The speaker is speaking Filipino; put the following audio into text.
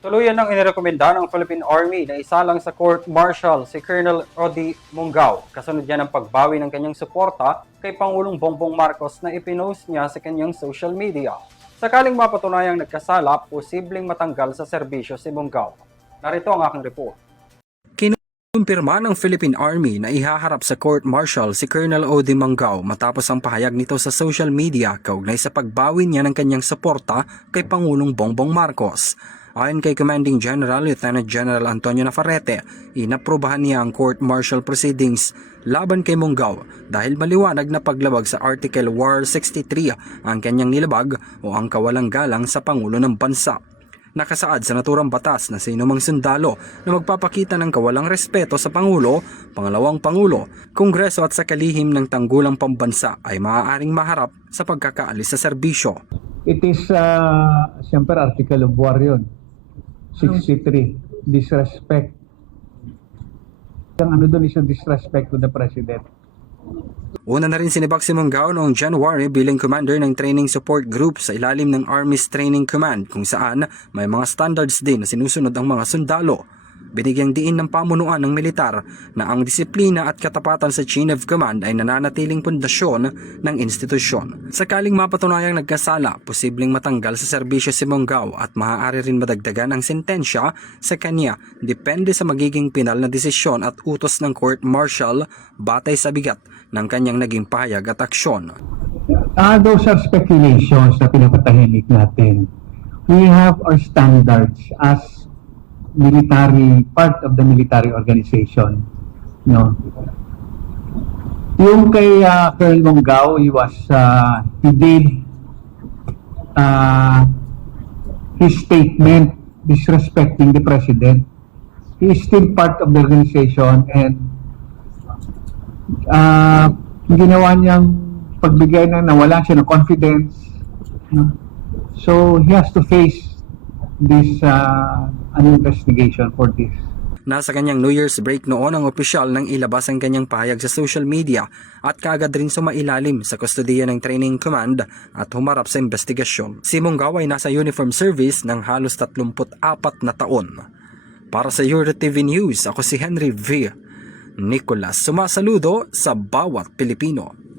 Tuluyan nang inirekomenda ng Philippine Army na isalang sa court martial si Colonel Rody Mungao kasunod niya ng pagbawi ng kanyang suporta kay Pangulong Bongbong Marcos na ipinost niya sa kanyang social media. Sakaling mapatunayang nagkasala, posibleng matanggal sa serbisyo si Mungao. Narito ang aking report. Kinumpirma ng Philippine Army na ihaharap sa court martial si Colonel Rody Mungao matapos ang pahayag nito sa social media kaugnay sa pagbawi niya ng kanyang suporta kay Pangulong Bongbong Marcos. Ayon kay Commanding General Lieutenant General Antonio Navarrete, inaprubahan niya ang court martial proceedings laban kay Mungao dahil maliwanag na paglabag sa Article War 63 ang kanyang nilabag o ang kawalang galang sa Pangulo ng Bansa. Nakasaad sa naturang batas na sinumang sundalo na magpapakita ng kawalang respeto sa Pangulo, Pangalawang Pangulo, Kongreso at sa kalihim ng tanggulang pambansa ay maaaring maharap sa pagkakaalis sa serbisyo. It is, siyempre, Article of War yun. 63. Disrespect. Ang ano doon is yung disrespect to the President. Una na rin sinibak si Mungao noong January bilang commander ng training support group sa ilalim ng Army's Training Command kung saan may mga standards din na sinusunod ang mga sundalo. Binigyang diin ng pamunuan ng militar na ang disiplina at katapatan sa chain of command ay nananatiling pundasyon ng institusyon. Sakaling mapatunayang nagkasala, posibleng matanggal sa serbisyo si Mungao at maaari rin madagdagan ang sentensya sa kanya depende sa magiging pinal na desisyon at utos ng court martial batay sa bigat ng kanyang naging pahayag at aksyon. Those are speculations na pinapatahimik natin. We have our standards as military, part of the military organization. No? Yung kay Colonel Mungao, he did his statement disrespecting the President. He is still part of the organization and ginawa niyang pagbigay na nawala siya ng confidence. No? So he has to face this an investigation for this. Nasa kanyang New Year's break noon ang opisyal nang ilabas ang kanyang pahayag sa social media at kaagad rin sumailalim sa kustodiya ng training command at humarap sa investigasyon. Si Mungao ay nasa uniform service ng halos 34 na taon. Para sa EuroTV News, ako si Henry V. Nicolas, sumasaludo sa bawat Pilipino.